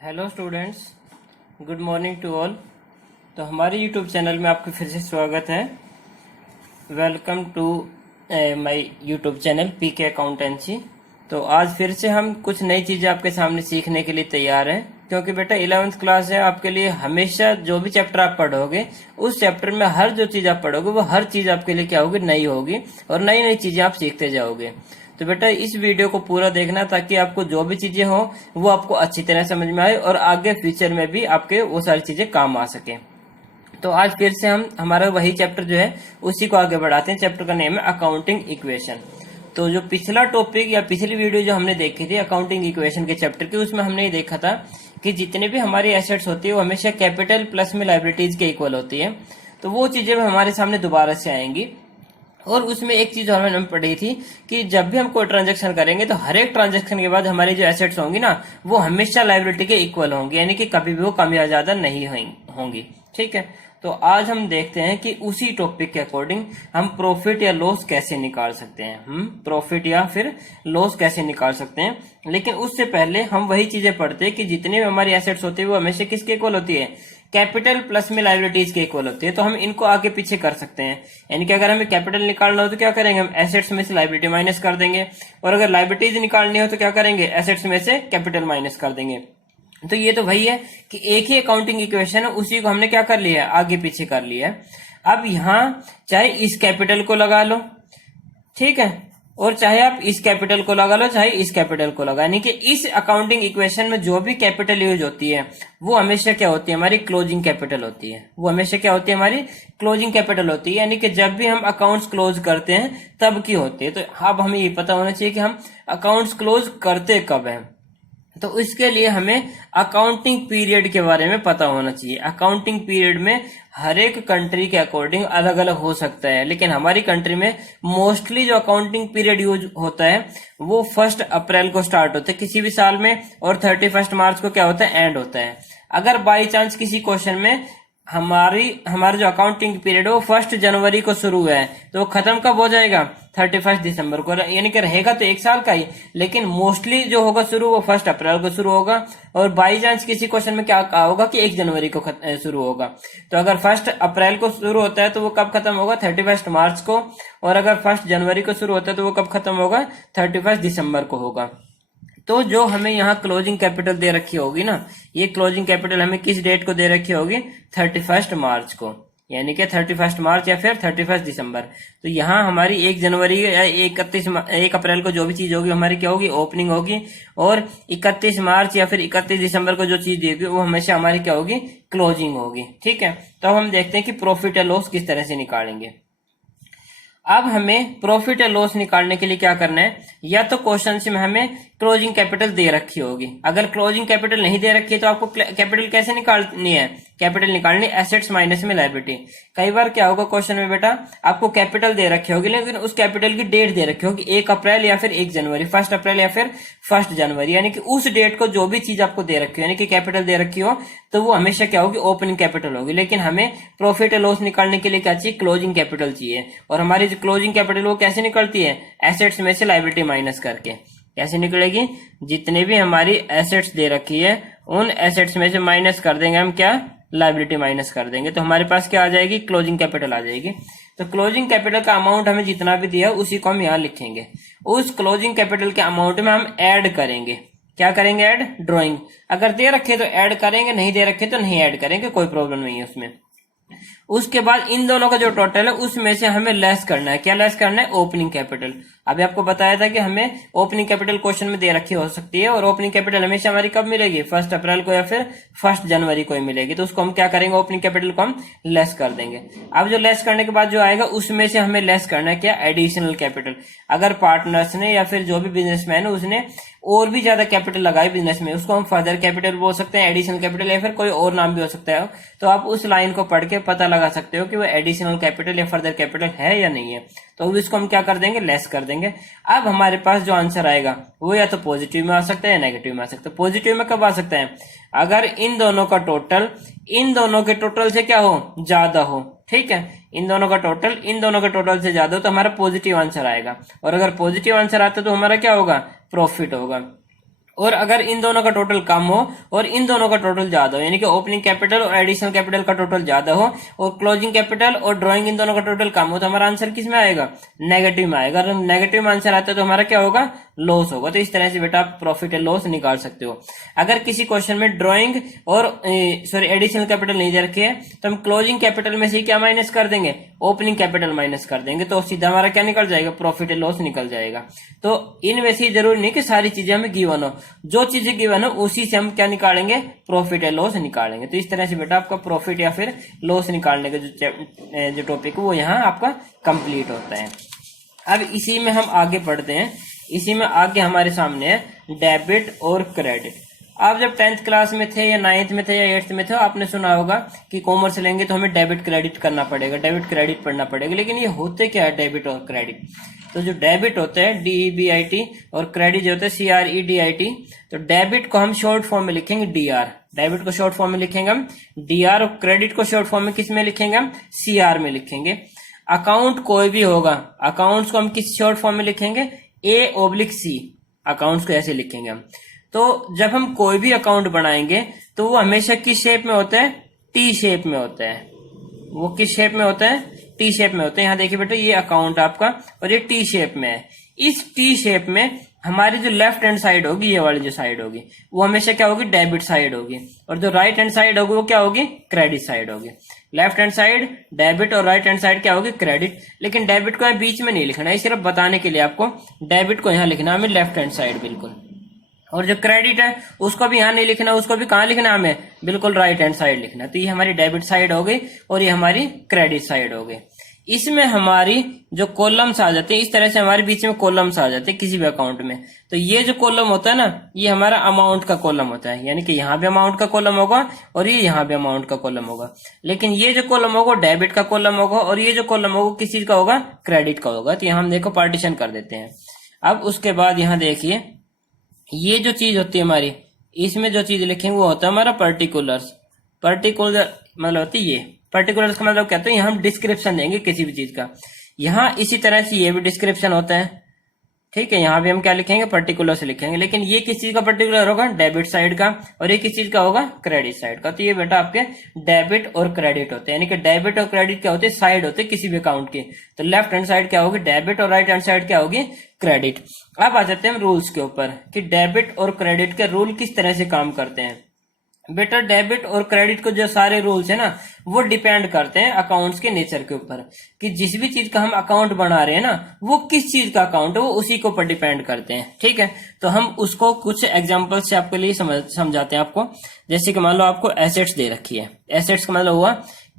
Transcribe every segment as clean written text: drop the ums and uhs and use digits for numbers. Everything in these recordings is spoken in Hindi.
Hello students, good morning to all. तो हमारे यूट्यूब चैनल में आपका फिर से स्वागत है। Welcome to my YouTube channel PK accountancy. तो आज फिर से हम कुछ नई चीज़ें आपके सामने सीखने के लिए तैयार हैं, क्योंकि बेटा 11वीं क्लास है। आपके लिए हमेशा जो भी चैप्टर आप पढ़ोगे उस चैप्टर में हर जो चीज़ आप पढ़ोगे वो हर चीज़ आपके लिए क्या होगी, नई होगी, और नई नई चीज़ें आप सीखते जाओगे। तो बेटा इस वीडियो को पूरा देखना, ताकि आपको जो भी चीजें हो वो आपको अच्छी तरह समझ में आए और आगे फ्यूचर में भी आपके वो सारी चीजें काम आ सके। तो आज फिर से हम हमारा वही चैप्टर जो है उसी को आगे बढ़ाते हैं। चैप्टर का नेम है अकाउंटिंग इक्वेशन। तो जो पिछला टॉपिक या पिछली वीडियो जो हमने देखी थी अकाउंटिंग इक्वेशन के चैप्टर की, उसमें हमने ये देखा था कि जितने भी हमारी एसेट्स होती है वो हमेशा कैपिटल प्लस में लाइबिलिटीज के इक्वल होती है। तो वो चीजें हमारे सामने दोबारा से आएंगी। और उसमें एक चीज हमने पढ़ी थी कि जब भी हम कोई ट्रांजेक्शन करेंगे तो हर एक ट्रांजेक्शन के बाद हमारी जो एसेट्स होंगी ना वो हमेशा लायबिलिटी के इक्वल होंगी, यानी कि कभी भी वो कम या ज्यादा नहीं होंगी। ठीक है, तो आज हम देखते हैं कि उसी टॉपिक के अकॉर्डिंग हम प्रॉफिट या लॉस कैसे निकाल सकते हैं। हम प्रॉफिट या फिर लॉस कैसे निकाल सकते हैं। लेकिन उससे पहले हम वही चीजें पढ़ते हैं कि जितनी भी हमारी एसेट्स होती है वो हमेशा किसके इक्वल होती है, कैपिटल प्लस में लायबिलिटीज के इक्वल होती है। तो हम इनको आगे पीछे कर सकते हैं, यानी कि अगर हमें कैपिटल निकालना हो तो क्या करेंगे, हम एसेट्स में से लायबिलिटी माइनस कर देंगे, और अगर लायबिलिटीज निकालनी हो तो क्या करेंगे, एसेट्स में से कैपिटल माइनस कर देंगे। तो ये तो वही है कि एक ही अकाउंटिंग इक्वेशन है, उसी को हमने क्या कर लिया है, आगे पीछे कर लिया है। अब यहाँ चाहे इस कैपिटल को लगा लो, ठीक है, और चाहे आप इस कैपिटल को लगा लो, चाहे इस कैपिटल को लगा, यानी कि इस अकाउंटिंग इक्वेशन में जो भी कैपिटल यूज होती है वो हमेशा क्या होती है, हमारी क्लोजिंग कैपिटल होती है। वो हमेशा क्या होती है, हमारी क्लोजिंग कैपिटल होती है, यानी कि जब भी हम अकाउंट्स क्लोज करते हैं तब की होती है। तो अब हमें ये पता होना चाहिए कि हम अकाउंट्स क्लोज करते कब हैं। तो इसके लिए हमें अकाउंटिंग पीरियड के बारे में पता होना चाहिए। अकाउंटिंग पीरियड में हर एक कंट्री के अकॉर्डिंग अलग अलग हो सकता है, लेकिन हमारी कंट्री में मोस्टली जो अकाउंटिंग पीरियड यूज होता है वो 1 अप्रैल को स्टार्ट होता है किसी भी साल में, और 31 मार्च को क्या होता है, एंड होता है। अगर बाई चांस किसी क्वेश्चन में हमारा जो अकाउंटिंग पीरियड है वो 1 जनवरी को शुरू हुआ है तो वो खत्म कब हो जाएगा, 31 दिसंबर को, यानी कि रहेगा तो 1 साल का ही, लेकिन मोस्टली जो होगा शुरू वो 1 अप्रैल को शुरू होगा। और बाई चांस किसी क्वेश्चन में क्या कहा होगा कि 1 जनवरी को शुरू होगा। तो अगर 1 अप्रैल को शुरू होता है तो वो कब खत्म होगा, 31 मार्च को, और अगर 1 जनवरी को शुरू होता है तो वो कब खत्म होगा, 31 दिसंबर को होगा। तो जो हमें यहाँ क्लोजिंग कैपिटल दे रखी होगी ना, ये क्लोजिंग कैपिटल हमें किस डेट को दे रखी होगी, 31 मार्च को, यानी कि 31 मार्च या फिर 31 दिसंबर। तो यहाँ हमारी 1 जनवरी या 1 अप्रैल को जो भी चीज होगी हमारी क्या होगी, ओपनिंग होगी, और 31 मार्च या फिर 31 दिसंबर को जो चीज होगी वो हमेशा हमारी क्या होगी, क्लोजिंग होगी। ठीक है, तो हम देखते हैं कि प्रॉफिट या लॉस किस तरह से निकालेंगे। अब हमें प्रॉफिट या लॉस निकालने के लिए क्या करना है, या तो क्वेश्चन में हमें क्लोजिंग कैपिटल दे रखी होगी। अगर क्लोजिंग कैपिटल नहीं दे रखी है तो आपको कैपिटल कैसे निकालनी है, कैपिटल निकालनी एसेट्स माइनस में लायबिलिटी। कई बार क्या होगा क्वेश्चन में बेटा, आपको कैपिटल दे रखी होगी लेकिन उस कैपिटल की डेट दे रखी होगी 1 अप्रैल या फिर 1 जनवरी, 1 अप्रैल या फिर 1 जनवरी, यानी कि उस डेट को जो भी चीज आपको दे रखी हो, यानी कि कैपिटल दे रखी हो, तो वो हमेशा क्या होगी, ओपनिंग कैपिटल होगी। लेकिन हमें प्रॉफिट या लॉस निकालने के लिए क्या चाहिए, क्लोजिंग कैपिटल चाहिए। और हमारी जो क्लोजिंग कैपिटल वो कैसे निकलती है, एसेट्स में से लायबिलिटी माइनस करके। कैसे निकलेगी, जितने भी हमारी एसेट्स दे रखी है उन एसेट्स में से माइनस कर देंगे हम, क्या, लायबिलिटी माइनस कर देंगे, तो हमारे पास क्या आ जाएगी, क्लोजिंग कैपिटल आ जाएगी। तो क्लोजिंग कैपिटल का अमाउंट हमें जितना भी दिया उसी को हम यहाँ लिखेंगे। उस क्लोजिंग कैपिटल के अमाउंट में हम ऐड करेंगे, क्या करेंगे, ऐड, ड्रॉइंग। अगर दे रखे तो ऐड करेंगे, नहीं दे रखे तो नहीं ऐड करेंगे, कोई प्रॉब्लम नहीं है उसमें। उसके बाद इन दोनों का जो टोटल है उसमें से हमें लेस करना है, क्या लेस करना है, ओपनिंग कैपिटल। अभी आपको बताया था कि हमें ओपनिंग कैपिटल क्वेश्चन में दे रखी हो सकती है, और ओपनिंग कैपिटल हमेशा हमारी कब मिलेगी, 1 अप्रैल को या फिर 1 जनवरी को ही मिलेगी। तो उसको हम क्या करेंगे, ओपनिंग कैपिटल को हम लेस कर देंगे। अब जो लेस करने के बाद जो आएगा उसमें से हमें लेस करना है क्या, एडिशनल कैपिटल। अगर पार्टनर्स ने या फिर जो भी बिजनेसमैन है उसने और भी ज्यादा कैपिटल लगाई बिजनेस में, उसको हम फर्दर कैपिटल बोल सकते हैं, एडिशनल कैपिटल, या फिर कोई और नाम भी हो सकता है। तो आप उस लाइन को पढ़ के पता लगा सकते हो कि वो एडिशनल कैपिटल या फर्दर कैपिटल है या नहीं है। तो इसको हम क्या कर देंगे, लेस कर देंगे। अब हमारे पास जो आंसर आएगा वो या तो पॉजिटिव में आ सकता है या नेगेटिव में आ सकता है। पॉजिटिव में कब आ सकता है, अगर इन दोनों का टोटल इन दोनों के टोटल से क्या हो, ज्यादा हो। ठीक है, इन दोनों का टोटल इन दोनों के टोटल से ज्यादा हो तो हमारा पॉजिटिव आंसर आएगा, और अगर पॉजिटिव आंसर आता है तो हमारा क्या होगा, प्रॉफिट होगा। और अगर इन दोनों का टोटल कम हो और इन दोनों का टोटल ज्यादा हो, यानी कि ओपनिंग कैपिटल और एडिशनल कैपिटल का टोटल ज्यादा हो और क्लोजिंग कैपिटल और ड्राइंग इन दोनों का टोटल कम हो, तो हमारा आंसर किस में आएगा? नेगेटिव में आएगा। अगर नेगेटिव में आंसर आता है तो हमारा क्या होगा? लॉस होगा। तो इस तरह से बेटा आप प्रॉफिट एंड लॉस निकाल सकते हो। अगर किसी क्वेश्चन में ड्राइंग और एडिशनल कैपिटल नहीं दे रखी है तो हम क्लोजिंग कैपिटल में से क्या माइनस कर देंगे? ओपनिंग कैपिटल माइनस कर देंगे, तो सीधा हमारा क्या निकल जाएगा? प्रॉफिट एंड लॉस निकल जाएगा। तो इनमें से जरूरी नहीं कि सारी चीजें हमें गिवन हो, जो चीजें गिवन हो उसी से हम क्या निकालेंगे? प्रॉफिट एंड लॉस निकालेंगे। तो इस तरह से बेटा आपका प्रॉफिट या फिर लॉस निकालने का जो टॉपिक है वो यहाँ आपका कंप्लीट होता है। अब इसी में हम आगे पढ़ते हैं। इसी में आगे हमारे सामने है डेबिट और क्रेडिट। आप जब 10th क्लास में थे या 9th में थे या 8th में थे, आपने सुना होगा कि कॉमर्स लेंगे तो हमें डेबिट क्रेडिट करना पड़ेगा, डेबिट क्रेडिट पढ़ना पड़ेगा। लेकिन ये होते क्या है डेबिट और क्रेडिट? तो जो डेबिट होता है DEBIT और क्रेडिट जो होता है CREDIT, तो डेबिट को हम शॉर्ट फॉर्म में लिखेंगे DR, डेबिट को शॉर्ट फॉर्म में लिखेंगे हम DR, और क्रेडिट को शॉर्ट फॉर्म में किस में लिखेंगे हम? CR में लिखेंगे। अकाउंट कोई भी होगा, अकाउंट्स को हम किस शॉर्ट फॉर्म में लिखेंगे? A/C, अकाउंट्स को ऐसे लिखेंगे हम। तो जब हम कोई भी अकाउंट बनाएंगे तो वो हमेशा किस शेप में होता है? T शेप में होता है। वो किस शेप में होता है? T शेप में होता है। यहाँ देखिए बेटा, ये अकाउंट आपका और ये T शेप में है। इस T शेप में हमारी जो लेफ्ट हैंड साइड होगी, ये वाली जो साइड होगी, वो हमेशा क्या होगी? डेबिट साइड होगी। और जो राइट हैंड साइड होगी वो क्या होगी? क्रेडिट साइड होगी। लेफ्ट हैंड साइड डेबिट और राइट हैंड साइड क्या होगी? क्रेडिट। लेकिन डेबिट को बीच में नहीं लिखना है, सिर्फ बताने के लिए आपको डेबिट को यहाँ लिखना है हमें लेफ्ट हैंड साइड बिल्कुल। और जो क्रेडिट है उसको भी यहाँ नहीं लिखना, उसको भी कहाँ लिखना है हमें? बिल्कुल राइट हैंड साइड लिखना। तो ये हमारी डेबिट साइड हो गई और ये हमारी क्रेडिट साइड हो गई। इसमें हमारी जो कॉलम्स आ जाते हैं, इस तरह से हमारे बीच में कॉलम्स आ जाते हैं किसी भी अकाउंट में। तो ये जो कॉलम होता है ना, ये हमारा अमाउंट का कॉलम होता है, यानी कि यहाँ भी अमाउंट का कॉलम होगा और ये यहाँ भी अमाउंट का कॉलम होगा। लेकिन ये जो कॉलम होगा डेबिट का कॉलम होगा और ये जो कॉलम होगा किस चीज का होगा? क्रेडिट का होगा। तो यहाँ हम देखो पार्टीशन कर देते हैं। अब उसके बाद यहाँ देखिए, ये जो चीज होती है हमारी, इसमें जो चीज लिखेंगे वो होता है हमारा पर्टिकुलर्स। पर्टिकुलर मतलब होती है ये, पर्टिकुलर्स का मतलब क्या होता है? यहाँ हम डिस्क्रिप्शन देंगे किसी भी चीज का। यहाँ इसी तरह से ये भी डिस्क्रिप्शन होता है, ठीक है। यहाँ भी हम क्या लिखेंगे? पर्टिकुलर्स लिखेंगे। लेकिन ये किस चीज का पर्टिकुलर होगा? डेबिट साइड का। और ये किस चीज का होगा? क्रेडिट साइड का। तो ये बेटा आपके डेबिट और क्रेडिट होते हैं, यानी कि डेबिट और क्रेडिट क्या होते हैं? साइड होते हैं किसी भी अकाउंट की। तो लेफ्ट हैंड साइड क्या होगी? डेबिट, और राइट हैंड साइड क्या होगी? क्रेडिट। अब आ जाते हैं हम रूल्स के ऊपर कि डेबिट और क्रेडिट के रूल किस तरह से काम करते हैं। बेटा डेबिट और क्रेडिट को जो सारे रूल्स है ना, वो डिपेंड करते हैं अकाउंट्स के नेचर के ऊपर, कि जिस भी चीज का हम अकाउंट बना रहे हैं ना, वो किस चीज का अकाउंट है वो उसी के ऊपर डिपेंड करते हैं, ठीक है। तो हम उसको कुछ एग्जांपल से आपके लिए समझाते हैं आपको। जैसे कि मान लो आपको एसेट्स दे रखी है। एसेट्स का मतलब हुआ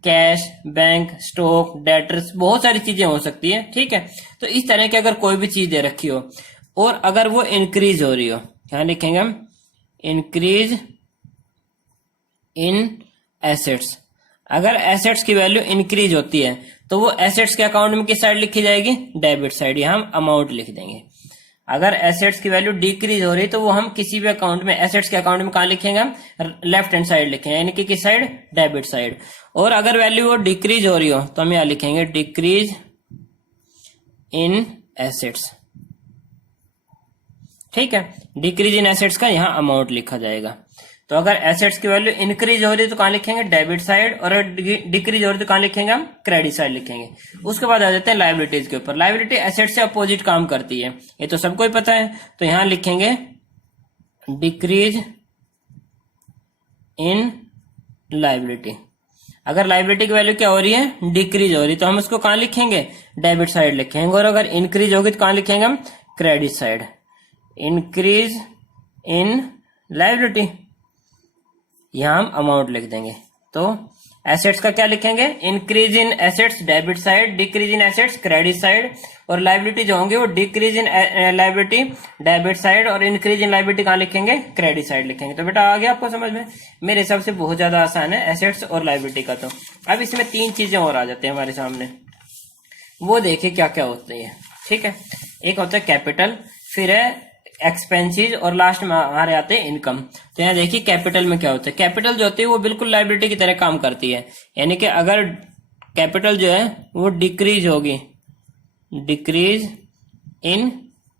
कैश, बैंक, स्टॉक, डेटर्स, बहुत सारी चीजें हो सकती है, ठीक है। तो इस तरह की अगर कोई भी चीज दे रखी हो और अगर वो इंक्रीज हो रही हो, क्या लिखेंगे हम? Increase in assets. अगर एसेट्स की वैल्यू इंक्रीज होती है तो वो एसेट्स के अकाउंट में किस साइड लिखी जाएगी? Debit side. यहाँ हम अमाउंट लिख देंगे। अगर एसेट्स की वैल्यू डिक्रीज हो रही तो वो हम किसी भी अकाउंट में, एसेट्स के अकाउंट में कहाँ लिखेंगे? हम लेफ्ट हैंड साइड लिखेंगे, यानी कि किस साइड? Debit side. और अगर वैल्यू वो डिक्रीज हो रही हो तो हम यहाँ लिखेंगे डिक्रीज इन एसेट्स, ठीक है। डिक्रीज इन एसेट्स का यहाँ अमाउंट लिखा जाएगा। तो अगर एसेट्स की वैल्यू इंक्रीज हो रही है तो कहाँ लिखेंगे? Debit side. और डिक्रीज हो रही है तो कहाँ लिखेंगे? हम क्रेडिट साइड लिखेंगे। उसके बाद आ जाते हैं लायबिलिटीज के ऊपर। लायबिलिटी एसेट से अपोजिट काम करती है, ये तो सबको ही पता है। तो यहां लिखेंगे डिक्रीज इन लायबिलिटी। अगर लायबिलिटी की वैल्यू क्या हो रही है? डिक्रीज हो रही, तो हम उसको कहाँ लिखेंगे? डेबिट साइड लिखेंगे। और अगर इंक्रीज होगी तो कहाँ लिखेंगे? हम credit side. Increase in liability, यहां हम अमाउंट लिख देंगे। तो एसेट्स का क्या लिखेंगे? Increase in assets debit side, decrease in assets credit side. और लायबिलिटी जो होंगे वो decrease in liability debit side और इंक्रीज इन लायबिलिटी कहाँ लिखेंगे? क्रेडिट साइड लिखेंगे। तो बेटा आ गया आपको समझ में? मेरे हिसाब से बहुत ज्यादा आसान है एसेट्स और लायबिलिटी का। तो अब इसमें तीन चीजें और आ जाती है हमारे सामने, वो देखिए क्या क्या होती है, ठीक है। एक होता है कैपिटल, फिर है एक्सपेंसेस और लास्ट में हमारे आते हैं इनकम। तो यहाँ देखिए कैपिटल में क्या होता है। कैपिटल जो होती है वो बिल्कुल लायबिलिटी की तरह काम करती है, यानी कि अगर कैपिटल जो है वो डिक्रीज होगी, डिक्रीज इन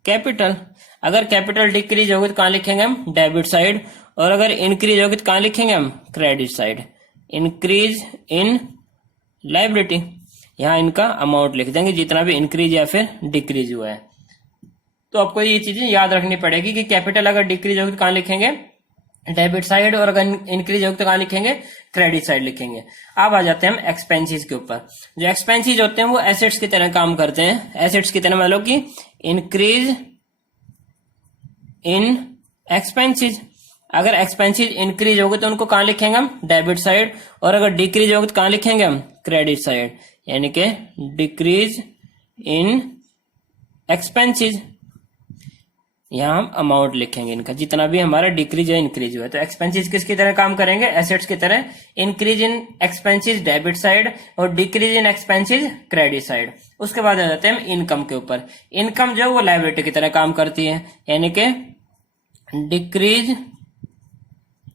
कैपिटल। अगर कैपिटल डिक्रीज होगी तो कहाँ लिखेंगे हम? Debit side. और अगर इंक्रीज होगी तो कहाँ लिखेंगे हम? Credit side. Increase in liability, यहाँ इनका अमाउंट लिख देंगे जितना भी इंक्रीज या फिर डिक्रीज हुआ है। तो आपको ये चीजें याद रखनी पड़ेगी कि कैपिटल अगर डिक्रीज होगी तो कहाँ लिखेंगे? Debit side. और अगर इंक्रीज होगी तो कहाँ लिखेंगे? क्रेडिट साइड लिखेंगे। अब आ जाते हैं हम एक्सपेंसेस के ऊपर। जो एक्सपेंसेस होते हैं वो एसेट्स की तरह काम करते हैं। एसेट्स की तरह मान लो कि इंक्रीज इन एक्सपेंसेस। अगर एक्सपेंसेस इंक्रीज होगी तो उनको कहाँ लिखेंगे हम? Debit side. और अगर डिक्रीज होगी तो कहाँ लिखेंगे हम? Credit side. यानी कि डिक्रीज इन एक्सपेंसेस, यहाँ हम अमाउंट लिखेंगे इनका जितना भी हमारा डिक्रीज या इंक्रीज हुआ है। तो एक्सपेंसेस किसकी तरह काम करेंगे? एसेट्स की तरह। Increase in expenses debit side और decrease in expenses credit side. उसके बाद आ जाते हैं हम इनकम के ऊपर। इनकम जो है वो लायबिलिटी की तरह काम करती है, यानी कि decrease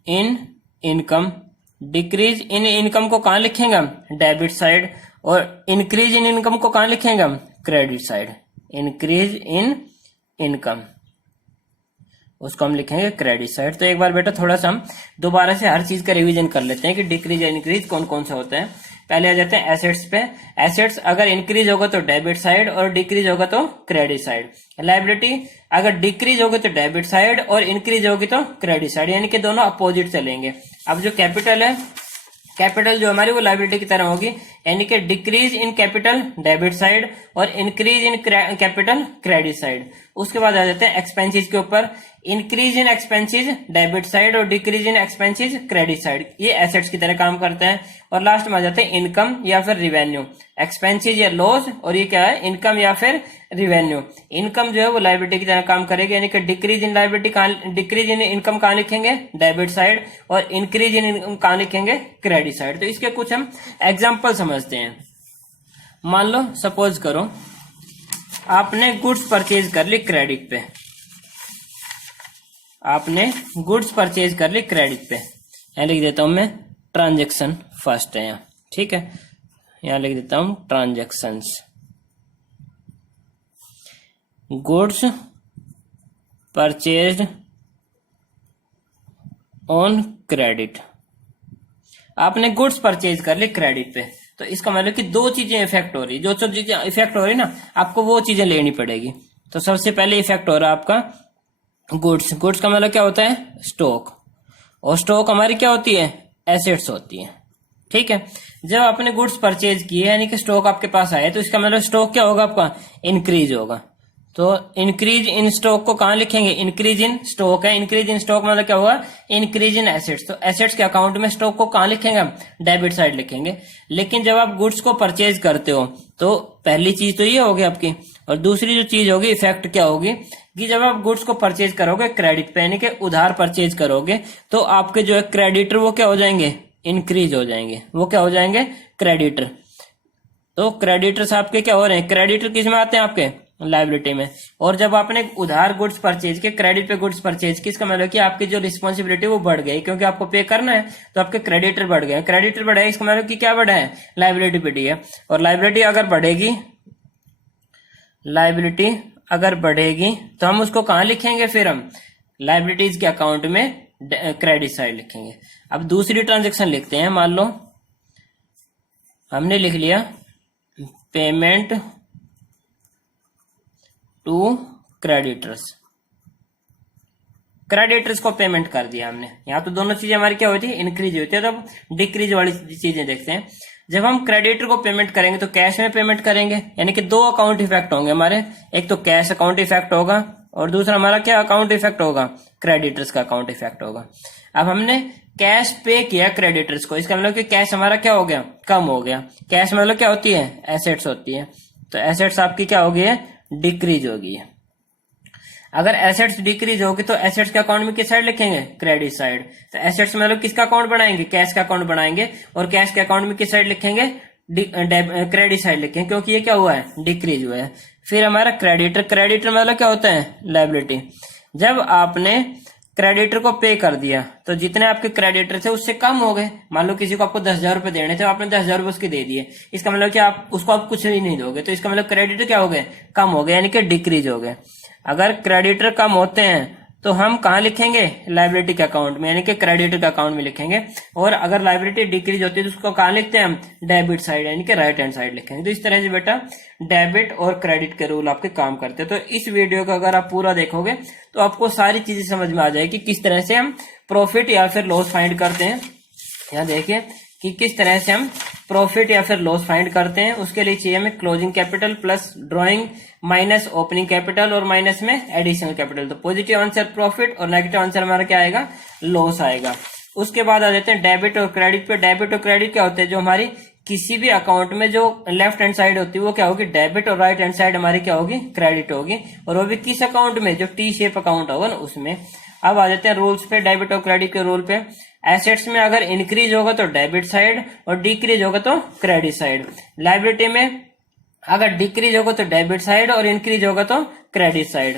in income. Decrease in income को कहाँ लिखेंगे हम? Debit side. और इंक्रीज इन इनकम को कहाँ लिखेंगे हम? Credit side. Increase in income उसको हम लिखेंगे क्रेडिट साइड। तो एक बार बेटा थोड़ा सा हम दोबारा से हर चीज का रिवीजन कर लेते हैं कि डिक्रीज या इंक्रीज कौन कौन सा होता है। पहले आ जाते हैं एसेट्स पे। एसेट्स अगर इंक्रीज होगा तो डेबिट साइड और डिक्रीज होगा तो क्रेडिट साइड। लायबिलिटी अगर डिक्रीज होगी तो डेबिट साइड और इंक्रीज होगी तो क्रेडिट साइड, यानी कि दोनों अपोजिट चलेंगे। अब जो कैपिटल है, कैपिटल जो हमारी वो लायबिलिटी की तरह होगी, यानी कि decrease in capital debit side और increase in capital credit side. उसके बाद आ जाते हैं एक्सपेंसेस के ऊपर। Increase in expenses debit side और decrease in expenses credit side, ये एसेट्स की तरह काम करते हैं। और लास्ट में आ जाते हैं इनकम या फिर रिवेन्यू। एक्सपेंसेस या लॉस और ये क्या है? इनकम या फिर रिवेन्यू। इनकम जो है वो लायबिलिटी की तरह काम करेगी, यानी कि decrease in liability decrease in income कहाँ लिखेंगे? Debit side. और इंक्रीज इन इनकम कहाँ लिखेंगे? Credit side. तो इसके कुछ हम एग्जाम्पल समझते हैं। मान लो सपोज करो आपने गुड्स परचेज कर ली क्रेडिट पे। आपने गुड्स परचेज कर ली क्रेडिट पे। यहाँ लिख देता हूं मैं ट्रांजेक्शन फर्स्ट है यहाँ, ठीक है। यहाँ लिख देता हूं transactions. Goods purchased on credit. आपने गुड्स परचेज कर ली क्रेडिट पे, तो इसका मतलब कि दो चीजें इफेक्ट हो रही, जो चीजें इफेक्ट हो रही ना, आपको वो चीजें लेनी पड़ेगी। तो सबसे पहले इफेक्ट हो रहा है आपका गुड्स। गुड्स का मतलब क्या होता है? स्टॉक। और स्टॉक हमारी क्या होती है? एसेट्स होती है, ठीक है। जब आपने गुड्स परचेज किए यानी कि स्टॉक आपके पास आए, तो इसका मतलब स्टॉक क्या होगा आपका? इंक्रीज होगा। तो इंक्रीज इन स्टॉक को कहाँ लिखेंगे? इंक्रीज इन स्टॉक है। इंक्रीज इन स्टॉक मतलब क्या होगा? Increase in assets. तो एसेट्स के अकाउंट में स्टॉक को कहाँ लिखेंगे हम? डेबिट साइड लिखेंगे। लेकिन जब आप गुड्स को परचेज करते हो तो पहली चीज तो ये होगी आपकी, और दूसरी जो चीज होगी इफेक्ट क्या होगी कि जब आप गुड्स को परचेज करोगे क्रेडिट पे, यानी कि उधार परचेज करोगे, तो आपके जो है क्रेडिटर वो क्या हो जाएंगे? इंक्रीज हो जाएंगे। वो क्या हो जाएंगे? क्रेडिटर। तो क्रेडिटर्स आपके क्या हो रहे हैं? क्रेडिटर किस में आते हैं? आपके लायबिलिटी में। और जब आपने उधार गुड्स परचेज के क्रेडिट पे गुड्स परचेज की, इसका मतलब कि आपकी जो रिस्पॉन्सिबिलिटी वो बढ़ गई, क्योंकि आपको पे करना है, तो आपके क्रेडिटर बढ़ गए। क्रेडिटर बढ़ा है, इसका मतलब कि क्या बढ़ा है? लायबिलिटी बढ़ी है। और लायबिलिटी अगर बढ़ेगी, लायबिलिटी अगर बढ़ेगी तो हम उसको कहाँ लिखेंगे? फिर हम लायबिलिटीज के अकाउंट में क्रेडिट साइड लिखेंगे। अब दूसरी ट्रांजेक्शन लिखते हैं। मान लो हमने लिख लिया पेमेंट टू क्रेडिटर्स। क्रेडिटर्स को पेमेंट कर दिया हमने। यहाँ तो दोनों चीजें हमारी क्या होती है? इंक्रीज होती है। तो अब डिक्रीज वाली चीजें देखते हैं। जब हम क्रेडिटर को पेमेंट करेंगे तो कैश में पेमेंट करेंगे, यानी कि दो अकाउंट इफेक्ट होंगे हमारे। एक तो कैश अकाउंट इफेक्ट होगा और दूसरा हमारा क्या अकाउंट इफेक्ट होगा? क्रेडिटर्स का अकाउंट इफेक्ट होगा। अब हमने कैश पे किया क्रेडिटर्स को, इसका मतलब कि कैश हमारा क्या हो गया? कम हो गया। कैश मतलब क्या होती है? एसेट्स होती है। तो एसेट्स आपकी क्या हो गई है? डिक्रीज हो गई है। अगर एसेट्स डिक्रीज होगी तो एसेट्स के अकाउंट में किस साइड लिखेंगे? Credit side. तो एसेट्स मतलब किसका अकाउंट बनाएंगे? कैश का अकाउंट बनाएंगे। और कैश के अकाउंट में किस साइड लिखेंगे? क्रेडिट साइड लिखेंगे, क्योंकि ये क्या हुआ है? डिक्रीज हुआ है। फिर हमारा क्रेडिटर। क्रेडिटर मतलब क्या होता है? लायबिलिटी। जब आपने क्रेडिटर को पे कर दिया तो जितने आपके क्रेडिटर थे उससे कम हो गए। मान लो किसी को आपको 10,000 रुपए देने थे, आपने 10,000 रुपए उसके दे दिए, इसका मतलब कि आप उसको आप कुछ भी नहीं दोगे, तो इसका मतलब क्रेडिटर क्या हो गए? कम हो गए, यानी कि डिक्रीज हो गए। अगर क्रेडिटर कम होते हैं तो हम कहाँ लिखेंगे, लाइबिलिटी के अकाउंट में, यानी कि क्रेडिटर के अकाउंट में लिखेंगे। और अगर लाइबिलिटी डिक्रीज होती है तो उसको कहाँ लिखते हैं हम, डेबिट साइड यानी कि राइट हैंड साइड लिखेंगे। तो इस तरह से बेटा डेबिट और क्रेडिट के रूल आपके काम करते हैं। तो इस वीडियो को अगर आप पूरा देखोगे तो आपको सारी चीजें समझ में आ जाएगी किस तरह से हम प्रॉफिट या फिर लॉस फाइंड करते हैं। यहाँ देखिए कि किस तरह से हम प्रॉफिट या फिर लॉस फाइंड करते हैं। उसके लिए चाहिए हमें closing capital plus drawing minus opening capital और माइनस में एडिशनल कैपिटल। तो पॉजिटिव आंसर प्रॉफिट और नेगेटिव आंसर हमारा क्या आएगा, लॉस आएगा। उसके बाद आ जाते हैं डेबिट और क्रेडिट पे। डेबिट और क्रेडिट क्या होते हैं, जो हमारी किसी भी अकाउंट में जो लेफ्ट हैंड साइड होती है वो क्या होगी, डेबिट, और राइट हैंड साइड हमारी क्या होगी, क्रेडिट होगी। और वो भी किस अकाउंट में, जो टी शेप अकाउंट होगा ना उसमें। अब आ जाते हैं रूल्स पे, डेबिट और क्रेडिट के रूल पे। एसेट्स में अगर इंक्रीज होगा तो डेबिट साइड और डिक्रीज होगा तो क्रेडिट साइड। लायबिलिटी में अगर डिक्रीज होगा तो डेबिट साइड और इंक्रीज होगा तो क्रेडिट साइड।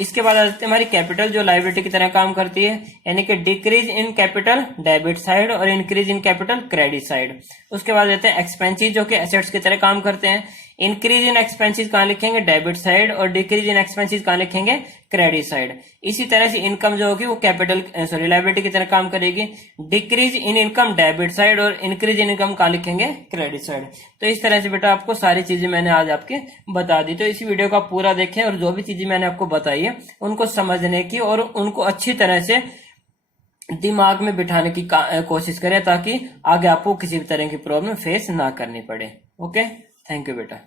इसके बाद आ जाती है हमारी कैपिटल, जो लायबिलिटी की तरह काम करती है, यानी कि decrease in capital debit side और increase in capital credit side. उसके बाद आते हैं एक्सपेंसेस, जो कि एसेट्स की तरह काम करते हैं। इंक्रीज इन एक्सपेंसेस कहाँ लिखेंगे, डेबिट साइड, और डिक्रीज इन एक्सपेंसेस कहाँ लिखेंगे, क्रेडिट साइड। इसी तरह से इनकम जो होगी वो कैपिटल लायबिलिटी की तरह काम करेगी। Decrease in income debit side और इंक्रीज इन इनकम कहाँ लिखेंगे, क्रेडिट साइड। तो इस तरह से बेटा आपको सारी चीजें मैंने आज आपके बता दी। तो इस वीडियो को आप पूरा देखें और जो भी चीजें मैंने आपको बताई है उनको समझने की और उनको अच्छी तरह से दिमाग में बिठाने की कोशिश करें, ताकि आगे आपको किसी भी तरह की प्रॉब्लम फेस ना करनी पड़े। ओके, थैंक यू बेटा।